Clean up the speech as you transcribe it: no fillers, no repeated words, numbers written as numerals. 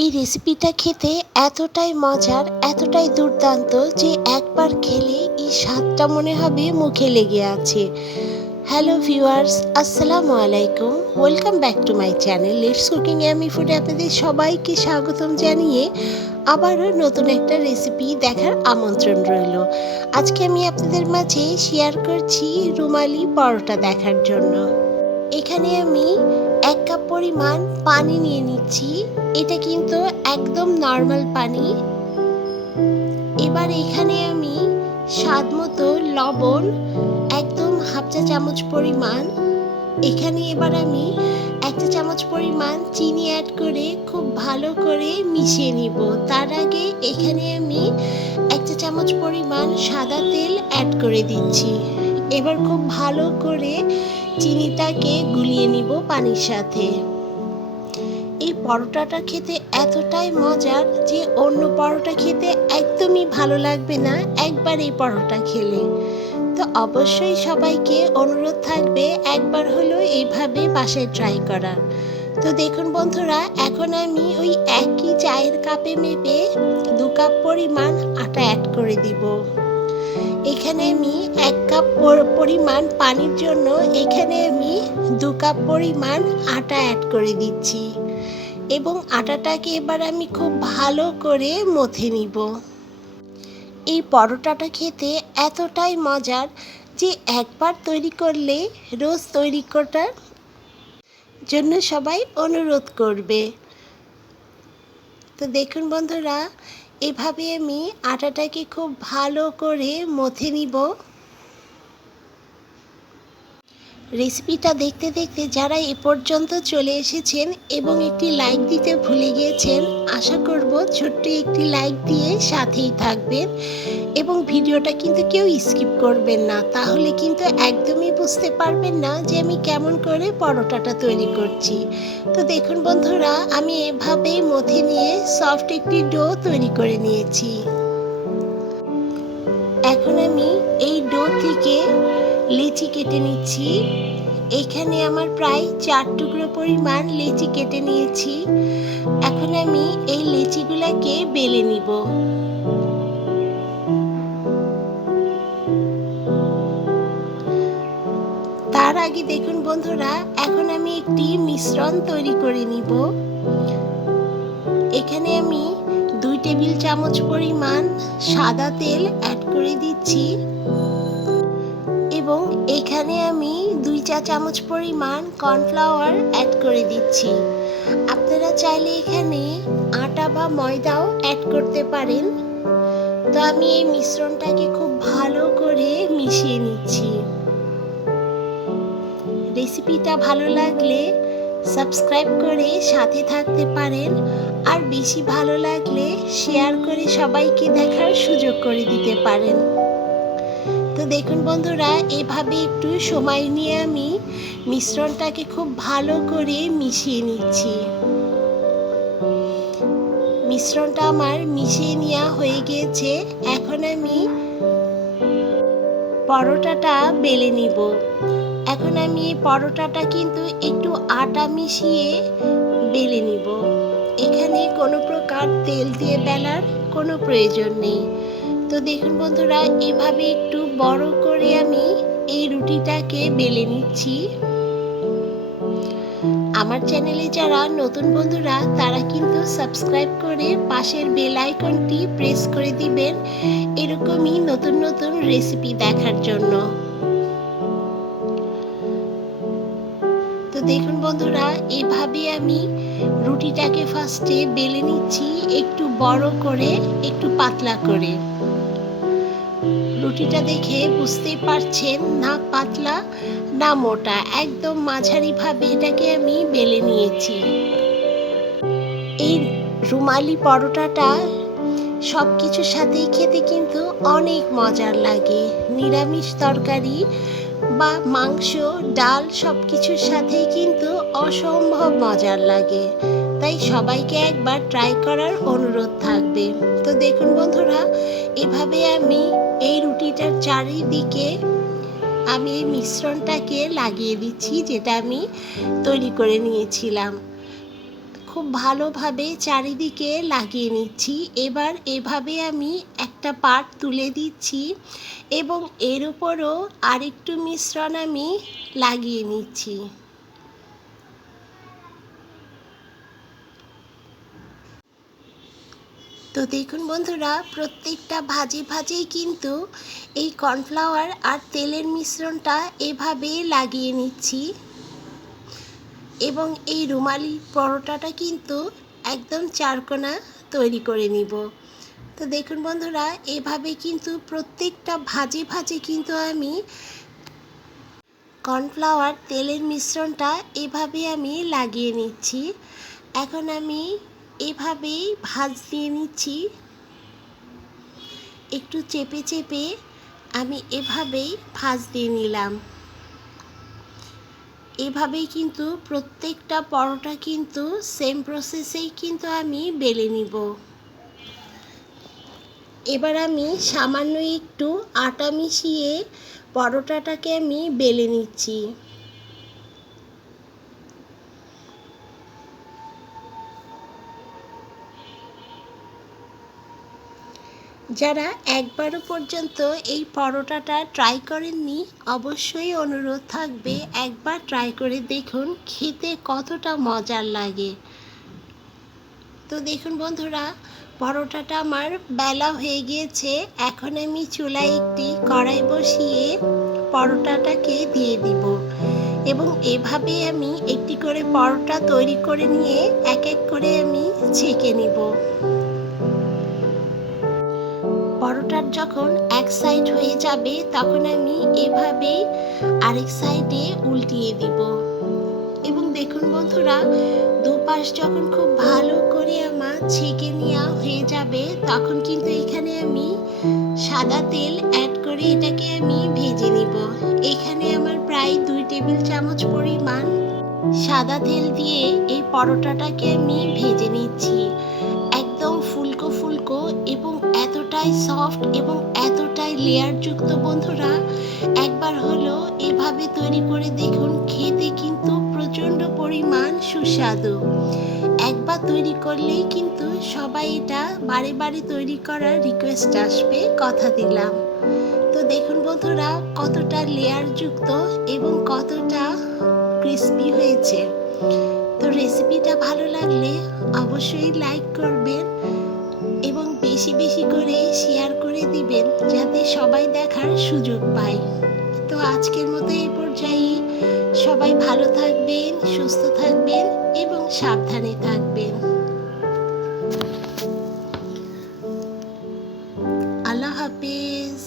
এই রেসিপিটা খেতে এতটাই মজার, এতটাই দুর্দান্ত যে একবার খেলে এই স্বাদটা মনে হবে মুখে লেগে আছে। হ্যালো ভিউয়ার্স, আসসালামু আলাইকুম। Welcome back to my channel let's cooking yummy ফুডে আপনাদের সবাইকে স্বাগতম জানিয়ে আবারও নতুন একটা রেসিপি দেখার আমন্ত্রণ রইল। আজকে আমি আপনাদের মাঝে শেয়ার করছি রুমালি পরোটা দেখার জন্য। এখানে আমি 1 কাপ পরিমাণ পানি নিয়ে নিচ্ছি। এটা কিন্তু একদম নর্মাল পানি। এবার এখানে আমি স্বাদ মতো লবণ, একদম হাফ চা চামচ পরিমাণ। এখানে এবার আমি 1 চা চামচ পরিমাণ চিনি অ্যাড করে খুব ভালো করে মিশিয়ে নিব। তার আগে এখানে আমি 1 চা চামচ পরিমাণ সাদা তেল অ্যাড করে দিচ্ছি। এবার খুব ভালো করে চিনিটাকে গুলিয়ে নিব পানির সাথে। এই পরোটাটা খেতে এতটাই মজার যে অন্য পরোটা খেতে একদমই ভালো লাগবে না একবার এই পরোটা খেলে। তো অবশ্যই সবাইকে অনুরোধ থাকবে একবার হলো এইভাবে বাসায় ট্রাই করার। তো দেখুন বন্ধুরা, এখন আমি ওই একই চায়ের কাপে মেপে 2 কাপ পরিমাণ আটা অ্যাড করে দিব। এখানে আমি 1 কাপ পরিমাণ পানির জন্য এখানে আমি 2 কাপ পরিমাণ আটা অ্যাড করে দিচ্ছি এবং আটাটাকে এবার আমি খুব ভালো করে মথে নিব। এই পরোটাটা খেতে এতটাই মজার যে একবার তৈরি করলে রোজ তৈরি করার জন্য সবাই অনুরোধ করবে। তো দেখুন বন্ধুরা, এভাবে আমি আটাটাকে খুব ভালো করে মথে নিব। রেসিপিটা দেখতে দেখতে যারা এ পর্যন্ত চলে এসেছেন এবং একটি লাইক দিতে ভুলে গিয়েছেন, আশা করব ছোট্ট একটি লাইক দিয়ে সাথেই থাকবেন এবং ভিডিওটা কিন্তু কেউ স্কিপ করবেন না, তাহলে কিন্তু একদমই বুঝতে পারবেন না যে আমি কেমন করে পরোটাটা তৈরি করছি। তো দেখুন বন্ধুরা, আমি এভাবেই মথে নিয়ে সফট একটি ডো তৈরি করে নিয়েছি। এখন আমি এই ডো থেকে লেচি কেটে নিচ্ছি। এখানে আমার প্রায় 4 টুকরো পরিমাণ লেচি কেটে নিয়েছি। এখন আমি এই লেচিগুলোকে বেলে নিব। তার আগে দেখুন বন্ধুরা, এখন আমি একটি মিশ্রণ তৈরি করে নিব। এখানে আমি 2 টেবিল চামচ পরিমাণ সাদা তেল অ্যাড করে দিচ্ছি এবং এখানে আমি 2 চা চামচ পরিমাণ কর্নফ্লাওয়ার অ্যাড করে দিচ্ছি। আপনারা চাইলে এখানে আটা বা ময়দাও অ্যাড করতে পারেন। তো আমি এই মিশ্রণটাকে খুব ভালো করে মিশিয়ে নিচ্ছি। রেসিপিটা ভালো লাগলে সাবস্ক্রাইব করে সাথে থাকতে পারেন, আর বেশি ভালো লাগলে শেয়ার করে সবাইকে দেখার সুযোগ করে দিতে পারেন। তো দেখুন বন্ধুরা, এভাবে একটু সময় নিয়ে আমি মিশ্রণটাকে খুব ভালো করে মিশিয়ে নিচ্ছি। মিশ্রণটা আমার মিশিয়ে নেওয়া হয়ে গিয়েছে। এখন আমি পরোটাটা বেলে নিব। এখন আমি এই পরোটাটা কিন্তু একটু আটা মিশিয়ে বেলে নিব। এখানে কোনো প্রকার তেল দিয়ে বেলার কোনো প্রয়োজন নেই। তো দেখুন বন্ধুরা, এভাবে একটু বড় করে আমি এই রুটিটাকে বেলে নিচ্ছি। আমার চ্যানেলে যারা নতুন বন্ধুরা, তারা কিন্তু সাবস্ক্রাইব করে পাশের বেল আইকনটি প্রেস করে দিবেন এরকমই নতুন নতুন রেসিপি দেখার জন্য। তো দেখুন বন্ধুরা, এভাবে আমি রুটিটাকে ফার্স্টে বেলে নিচ্ছি একটু বড় করে, একটু পাতলা করে। রুটিটা দেখে বুঝতেই পারছেন না পাতলা না মোটা, একদম মাঝারিভাবে এটাকে আমি বেলে নিয়েছি। এই রুমালি পরোটাটা সব কিছুর সাথেই খেতে কিন্তু অনেক মজার লাগে। নিরামিষ তরকারি বা মাংস, ডাল সব কিছুর সাথেই কিন্তু অসম্ভব মজার লাগে। তাই সবাইকে একবার ট্রাই করার অনুরোধ থাকবে। তো দেখুন বন্ধুরা, এভাবে আমি এই রুটিটার চারিদিকে আমি এই মিশ্রণটাকে লাগিয়ে দিচ্ছি যেটা আমি তৈরি করে নিয়েছিলাম। খুব ভালোভাবে চারিদিকে লাগিয়ে নিচ্ছি। এবার এভাবে আমি একটা পার্ট তুলে দিচ্ছি এবং এর উপরও আরেকটু মিশ্রণ আমি লাগিয়ে নিচ্ছি। তো দেখুন বন্ধুরা, প্রত্যেকটা ভাজেই কিন্তু এই কর্নফ্লাওয়ার আর তেলের মিশ্রণটা এভাবে লাগিয়ে নিচ্ছি এবং এই রুমালি পরোটাটা কিন্তু একদম চারকোনা তৈরি করে নিব। তো দেখুন বন্ধুরা, এভাবে কিন্তু প্রত্যেকটা ভাজে কিন্তু আমি কর্নফ্লাওয়ার তেলের মিশ্রণটা এভাবে আমি লাগিয়ে নিচ্ছি। এখন আমি এভাবেই ভাঁজ দিয়ে নিচ্ছি, একটু চেপে আমি এভাবেই ভাঁজ দিয়ে নিলাম। এভাবেই কিন্তু প্রত্যেকটা পরোটা কিন্তু সেম প্রসেসেই কিন্তু আমি বেলে নিব। এবার আমি সামান্য একটু আটা মিশিয়ে পরোটাটাকে আমি বেলে নিচ্ছি। যারা একবারও পর্যন্ত এই পরোটাটা ট্রাই করেননি, অবশ্যই অনুরোধ থাকবে একবার ট্রাই করে দেখুন খেতে কতটা মজার লাগে। তো দেখুন বন্ধুরা, পরোটাটা আমার বেলা হয়ে গিয়েছে। এখন আমি চুলায় একটি কড়াই বসিয়ে পরোটাটাকে দিয়ে দিব এবং এভাবে আমি একটি করে পরোটা তৈরি করে নিয়ে এক এক করে আমি ছেঁকে নিব। পরোটার যখন এক সাইড হয়ে যাবে তখন আমি এভাবে আরেক সাইডে উল্টিয়ে দিব এবং দেখুন বন্ধুরা, দুপাশ যখন খুব ভালো করে আমার ছেঁকে নেওয়া হয়ে যাবে তখন কিন্তু এখানে আমি সাদা তেল অ্যাড করে এটাকে আমি ভেজে নিব। এখানে আমার প্রায় 2 টেবিল চামচ পরিমাণ সাদা তেল দিয়ে এই পরোটাটাকে আমি ভেজে নিচ্ছি। একদম ফুলকো এবং এতটাই সফট এবং এতটাই লেয়ারযুক্ত বন্ধুরা, একবার হলো এভাবে তৈরি করে দেখুন, খেতে কিন্তু প্রচণ্ড পরিমাণ সুস্বাদু। একবার তৈরি করলেই কিন্তু সবাই এটা বারে তৈরি করার রিকোয়েস্ট আসবে, কথা দিলাম। তো দেখুন বন্ধুরা, কতটা লেয়ারযুক্ত এবং কতটা ক্রিস্পি হয়েছে। তো রেসিপিটা ভালো লাগলে অবশ্যই লাইক করবেন এবং বেশি করে শেয়ার করে দিবেন যাতে সবাই দেখার সুযোগ পায়। তো আজকের মতো এই পর্যায়ে সবাই ভালো থাকবেন, সুস্থ থাকবেন এবং সাবধানে থাকবেন। আল্লাহ হাফেজ।